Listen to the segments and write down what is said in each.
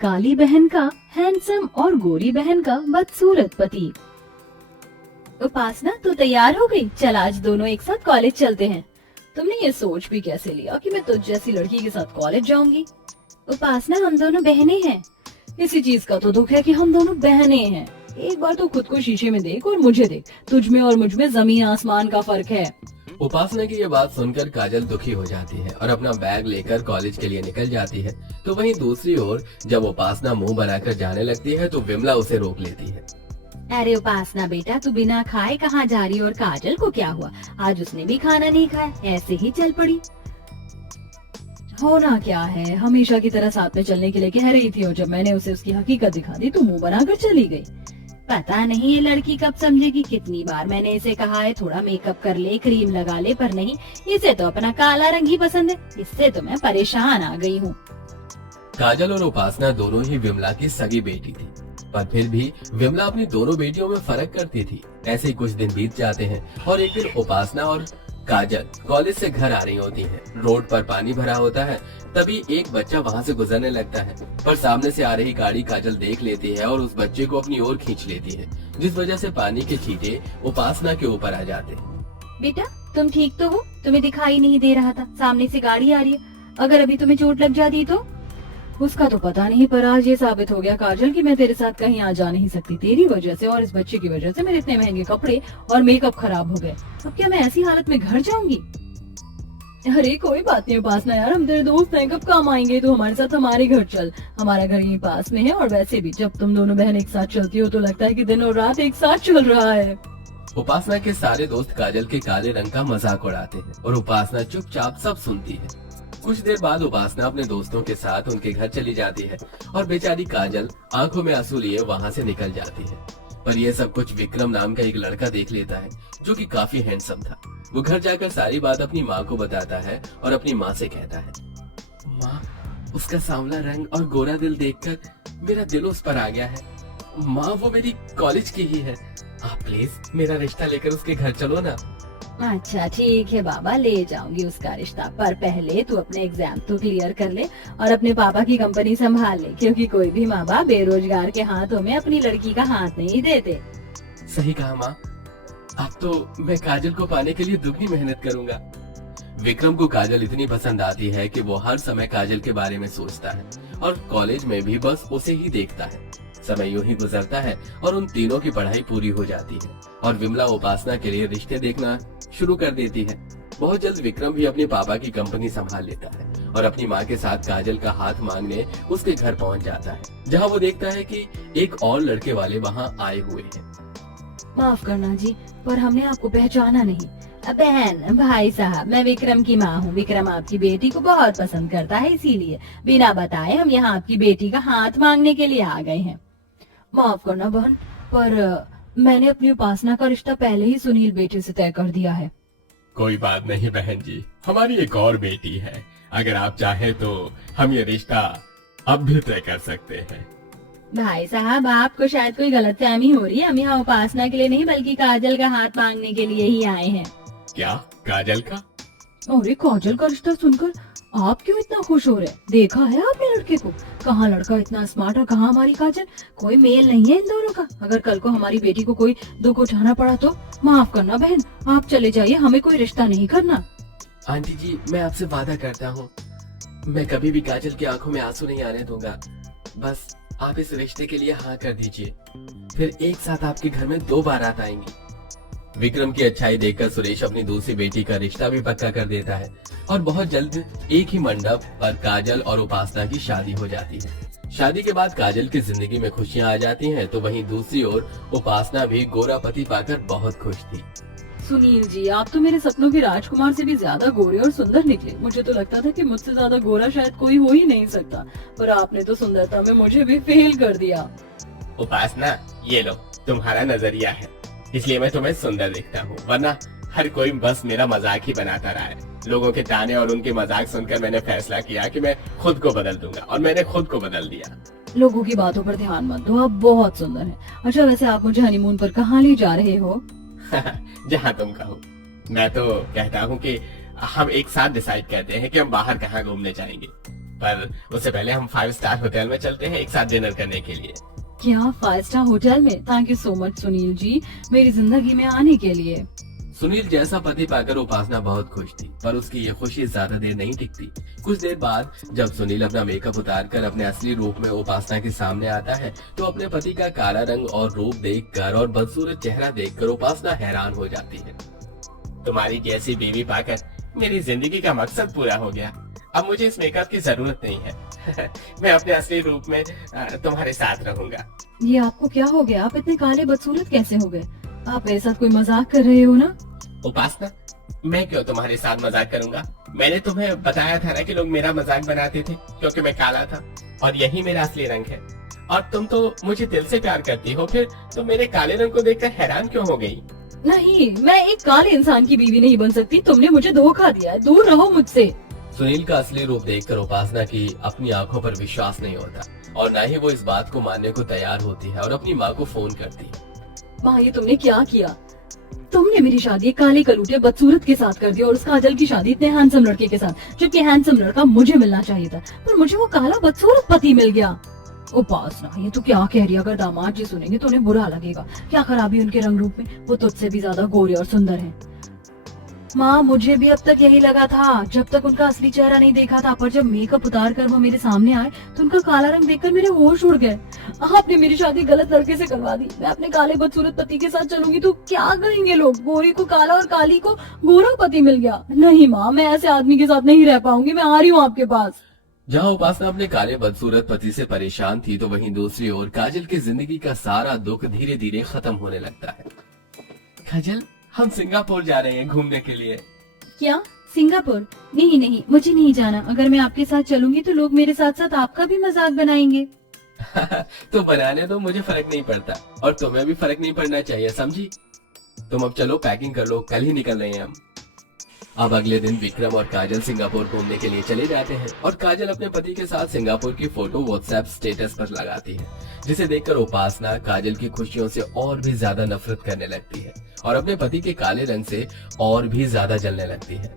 काली बहन का हैंडसम और गोरी बहन का बदसूरत पति। उपासना तू तैयार हो गई? चल आज दोनों एक साथ कॉलेज चलते हैं। तुमने ये सोच भी कैसे लिया कि मैं तुझ जैसी लड़की के साथ कॉलेज जाऊंगी? उपासना हम दोनों बहनें हैं। इसी चीज का तो दुख है कि हम दोनों बहनें हैं। एक बार तो खुद को शीशे में देख और मुझे देख, तुझ में और मुझ में जमीन आसमान का फर्क है। उपासना की ये बात सुनकर काजल दुखी हो जाती है और अपना बैग लेकर कॉलेज के लिए निकल जाती है। तो वहीं दूसरी ओर जब उपासना मुंह बनाकर जाने लगती है तो विमला उसे रोक लेती है। अरे उपासना बेटा, तू बिना खाए कहाँ जा रही? और काजल को क्या हुआ? आज उसने भी खाना नहीं खाया, ऐसे ही चल पड़ी। होना क्या है, हमेशा की तरह साथ में चलने के लिए कह रही थी और जब मैंने उसे उसकी हकीकत दिखा दी तो मुंह बनाकर चली गई। पता नहीं ये लड़की कब समझेगी। कितनी बार मैंने इसे कहा है थोड़ा मेकअप कर ले, क्रीम लगा ले, पर नहीं, इसे तो अपना काला रंग ही पसंद है। इससे तो मैं परेशान आ गई हूँ। काजल और उपासना दोनों ही विमला की सगी बेटी थी, पर फिर भी विमला अपनी दोनों बेटियों में फर्क करती थी। ऐसे ही कुछ दिन बीत जाते हैं और एक दिन उपासना और काजल कॉलेज से घर आ रही होती हैं। रोड पर पानी भरा होता है, तभी एक बच्चा वहां से गुजरने लगता है, पर सामने से आ रही गाड़ी काजल देख लेती है और उस बच्चे को अपनी ओर खींच लेती है, जिस वजह से पानी के छींटे उपासना के ऊपर आ जाते हैं। बेटा तुम ठीक तो हो? तुम्हें दिखाई नहीं दे रहा था, सामने से गाड़ी आ रही है। अगर अभी तुम्हें चोट लग जाती तो? उसका तो पता नहीं, पर आज ये साबित हो गया काजल कि मैं तेरे साथ कहीं आ जा नहीं सकती। तेरी वजह से और इस बच्चे की वजह से मेरे इतने महंगे कपड़े और मेकअप खराब हो गए। अब क्या मैं ऐसी हालत में घर जाऊंगी? अरे कोई बात नहीं उपासना यार, हम तेरे दोस्त हैं, कब काम आएंगे? तो हमारे साथ हमारे घर चल, हमारा घर यहीं पास में है। और वैसे भी जब तुम दोनों बहन एक साथ चलती हो तो लगता है कि दिन और रात एक साथ चल रहा है। उपासना के सारे दोस्त काजल के काले रंग का मजाक उड़ाते हैं और उपासना चुपचाप सब सुनती है। कुछ देर बाद उपासना अपने दोस्तों के साथ उनके घर चली जाती है और बेचारी काजल आंखों में आंसू लिए वहाँ से निकल जाती है। पर यह सब कुछ विक्रम नाम का एक लड़का देख लेता है जो कि काफी हैंडसम था। वो घर जाकर सारी बात अपनी माँ को बताता है और अपनी माँ से कहता है, माँ, उसका सांवला रंग और गोरा दिल देखकर मेरा दिल उस पर आ गया है। माँ, वो मेरी कॉलेज की ही है। आप प्लीज मेरा रिश्ता लेकर उसके घर चलो ना। अच्छा ठीक है बाबा, ले जाऊंगी उसका रिश्ता, पर पहले तू अपने एग्जाम तो क्लियर कर ले और अपने पापा की कंपनी संभाल ले, क्योंकि कोई भी माँ बाप बेरोजगार के हाथों में अपनी लड़की का हाथ नहीं देते। सही कहा माँ, अब तो मैं काजल को पाने के लिए दुगनी मेहनत करूंगा। विक्रम को काजल इतनी पसंद आती है कि वो हर समय काजल के बारे में सोचता है और कॉलेज में भी बस उसे ही देखता है। समय यूं ही गुजरता है और उन तीनों की पढ़ाई पूरी हो जाती है और विमला उपासना के लिए रिश्ते देखना शुरू कर देती है। बहुत जल्द विक्रम भी अपने पापा की कंपनी संभाल लेता है और अपनी माँ के साथ काजल का हाथ मांगने उसके घर पहुँच जाता है, जहाँ वो देखता है कि एक और लड़के वाले वहाँ आए हुए हैं। माफ करना जी, पर हमने आपको पहचाना नहीं। बहन, भाई साहब, मैं विक्रम की माँ हूँ। विक्रम आपकी बेटी को बहुत पसंद करता है, इसीलिए बिना बताए हम यहाँ आपकी बेटी का हाथ मांगने के लिए आ गए हैं। माफ करना बहन, पर मैंने अपनी उपासना का रिश्ता पहले ही सुनील बेटे से तय कर दिया है। कोई बात नहीं बहन जी, हमारी एक और बेटी है। अगर आप चाहे तो हम ये रिश्ता अब भी तय कर सकते हैं। भाई साहब, आपको शायद कोई गलतफहमी हो रही है। हम यहाँ उपासना के लिए नहीं बल्कि काजल का हाथ मांगने के लिए ही आए हैं। क्या काजल का? अरे काजल का रिश्ता सुनकर आप क्यों इतना खुश हो रहे? देखा है आपने लड़के को? कहाँ लड़का इतना स्मार्ट और कहाँ हमारी काजल? कोई मेल नहीं है इन दोनों का। अगर कल को हमारी बेटी को कोई दुख उठाना पड़ा तो माफ करना बहन, आप चले जाइए, हमें कोई रिश्ता नहीं करना। आंटी जी, मैं आपसे वादा करता हूँ, मैं कभी भी काजल की आंखों में आंसू नहीं आने दूंगा। बस आप इस रिश्ते के लिए हाँ कर दीजिए, फिर एक साथ आपके घर में 2 बारात आएंगी। विक्रम की अच्छाई देखकर सुरेश अपनी दूसरी बेटी का रिश्ता भी पक्का कर देता है और बहुत जल्द एक ही मंडप पर काजल और उपासना की शादी हो जाती है। शादी के बाद काजल की जिंदगी में खुशियां आ जाती हैं, तो वहीं दूसरी ओर उपासना भी गोरा पति पाकर बहुत खुश थी। सुनील जी, आप तो मेरे सपनों के राजकुमार से भी ज्यादा गोरे और सुंदर निकले। मुझे तो लगता था कि मुझसे ज्यादा गोरा शायद कोई हो ही नहीं सकता, पर आपने तो सुंदरता में मुझे भी फेल कर दिया। उपासना, ये लो तुम्हारा नजरिया है, इसलिए मैं तुम्हें सुंदर दिखता हूँ, वरना हर कोई बस मेरा मजाक ही बनाता रहा है। लोगों के ताने और उनके मजाक सुनकर मैंने फैसला किया कि मैं खुद को बदल दूंगा और मैंने खुद को बदल दिया। लोगों की बातों पर ध्यान मत दो, आप बहुत सुंदर हैं। अच्छा वैसे आप मुझे हनीमून पर कहाँ ले जा रहे हो? जहाँ तुम कहो। मैं तो कहता हूँ कि हम एक साथ डिसाइड करते हैं कि हम बाहर कहाँ घूमने जाएंगे। पर उससे पहले हम 5 स्टार होटल में चलते हैं एक साथ डिनर करने के लिए। क्या 5 स्टार होटल में? Thank you so much Sunil ji, मेरी जिंदगी में आने के लिए। सुनील जैसा पति पाकर उपासना बहुत खुश थी, पर उसकी ये खुशी ज्यादा देर नहीं टिकती। कुछ देर बाद जब सुनील अपना मेकअप उतारकर अपने असली रूप में उपासना के सामने आता है, तो अपने पति का काला रंग और रूप देखकर और बदसूरत चेहरा देखकर उपासना हैरान हो जाती है। तुम्हारी जैसी बीवी पाकर मेरी जिंदगी का मकसद पूरा हो गया। अब मुझे इस मेकअप की जरूरत नहीं है। मैं अपने असली रूप में तुम्हारे साथ रहूंगा। ये आपको क्या हो गया? आप इतने काले बदसूरत कैसे हो गए? आप मेरे साथ कोई मजाक कर रहे हो ना? उपासना, मैं क्यों तुम्हारे साथ मजाक करूंगा? मैंने तुम्हें बताया था ना कि लोग मेरा मजाक बनाते थे क्योंकि मैं काला था, और यही मेरा असली रंग है। और तुम तो मुझे दिल से प्यार करती हो, फिर तुम मेरे काले रंग को देखकर हैरान क्यों हो गई? नहीं, मैं एक काले इंसान की बीवी नहीं बन सकती। तुमने मुझे धोखा दिया है, दूर रहो मुझसे। सुनील का असली रूप देखकर उपासना की अपनी आंखों पर विश्वास नहीं होता, और न ही वो इस बात को मानने को तैयार होती है और अपनी माँ को फोन करती है। माँ, ये तुमने क्या किया? तुमने मेरी शादी एक काले कलूटे बदसूरत के साथ कर दी और उस काजल की शादी इतने हैंडसम लड़के के साथ, जबकि हैंडसम लड़का मुझे मिलना चाहिए था, पर मुझे वो काला बदसूरत पति मिल गया। उपासना, ये तो क्या कह रही है? अगर दामाद जी सुनेंगे तो उन्हें बुरा लगेगा। क्या खराबी उनके रंग रूप में? वो तुझसे भी ज्यादा गोरे और सुंदर हैं। माँ, मुझे भी अब तक यही लगा था जब तक उनका असली चेहरा नहीं देखा था, पर जब मेकअप उतार कर वो मेरे सामने आए तो उनका काला रंग देखकर मेरे होश उड़ गए। आपने मेरी शादी गलत लड़के से करवा दी। मैं अपने काले बदसूरत पति के साथ चलूंगी तो क्या कहेंगे लोग? गोरी को काला और काली को गोरा पति मिल गया। नहीं माँ, मैं ऐसे आदमी के साथ नहीं रह पाऊंगी। मैं आ रही हूँ आपके पास। जहाँ उपासना अपने काले बदसूरत पति से परेशान थी, तो वहीं दूसरी ओर काजल की जिंदगी का सारा दुख धीरे धीरे खत्म होने लगता है। काजल, हम सिंगापुर जा रहे हैं घूमने के लिए। क्या? सिंगापुर? नहीं नहीं, मुझे नहीं जाना। अगर मैं आपके साथ चलूंगी तो लोग मेरे साथ साथ आपका भी मजाक बनाएंगे। तो बनाने दो, मुझे फर्क नहीं पड़ता, और तुम्हें भी फर्क नहीं पड़ना चाहिए, समझी? तुम अब चलो, पैकिंग कर लो, कल ही निकल रहे हैं हम। अब अगले दिन विक्रम और काजल सिंगापुर घूमने के लिए चले जाते हैं, और काजल अपने पति के साथ सिंगापुर की फोटो व्हाट्सएप स्टेटस पर लगाती है, जिसे देखकर उपासना काजल की खुशियों से और भी ज्यादा नफरत करने लगती है और अपने पति के काले रंग से और भी ज्यादा जलने लगती है।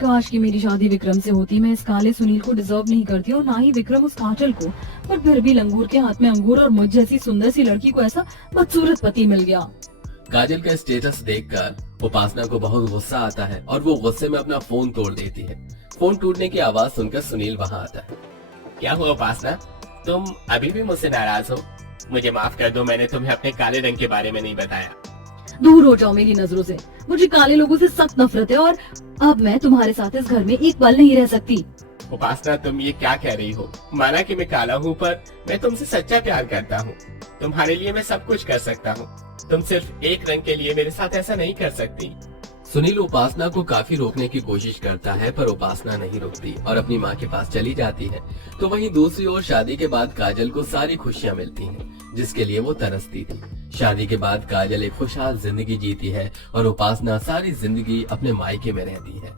काश कि मेरी शादी विक्रम से होती। मैं इस काले सुनील को डिजर्व नहीं करती और ना ही विक्रम उस काजल को, पर फिर भी लंगूर के हाथ में अंगूर और मुझ जैसी सुंदर सी लड़की को ऐसा बदसूरत पति मिल गया। काजल का स्टेटस देखकर उपासना को बहुत गुस्सा आता है और वो गुस्से में अपना फोन तोड़ देती है। फोन टूटने की आवाज सुनकर सुनील वहाँ आता है। क्या हुआ उपासना, तुम अभी भी मुझसे नाराज हो? मुझे माफ कर दो, मैंने तुम्हें अपने काले रंग के बारे में नहीं बताया। दूर हो जाओ मेरी नजरों से। मुझे काले लोगों से सख्त नफरत है और अब मैं तुम्हारे साथ इस घर में एक पल नहीं रह सकती। उपासना, तुम ये क्या कह रही हो? माना कि मैं काला हूँ, पर मैं तुमसे सच्चा प्यार करता हूँ। तुम्हारे लिए मैं सब कुछ कर सकता हूँ। तुम सिर्फ एक रंग के लिए मेरे साथ ऐसा नहीं कर सकती। सुनील उपासना को काफी रोकने की कोशिश करता है, पर उपासना नहीं रुकती और अपनी माँ के पास चली जाती है। तो वहीं दूसरी ओर शादी के बाद काजल को सारी खुशियाँ मिलती हैं, जिसके लिए वो तरसती थी। शादी के बाद काजल एक खुशहाल जिंदगी जीती है और उपासना सारी जिंदगी अपने मायके में रहती है।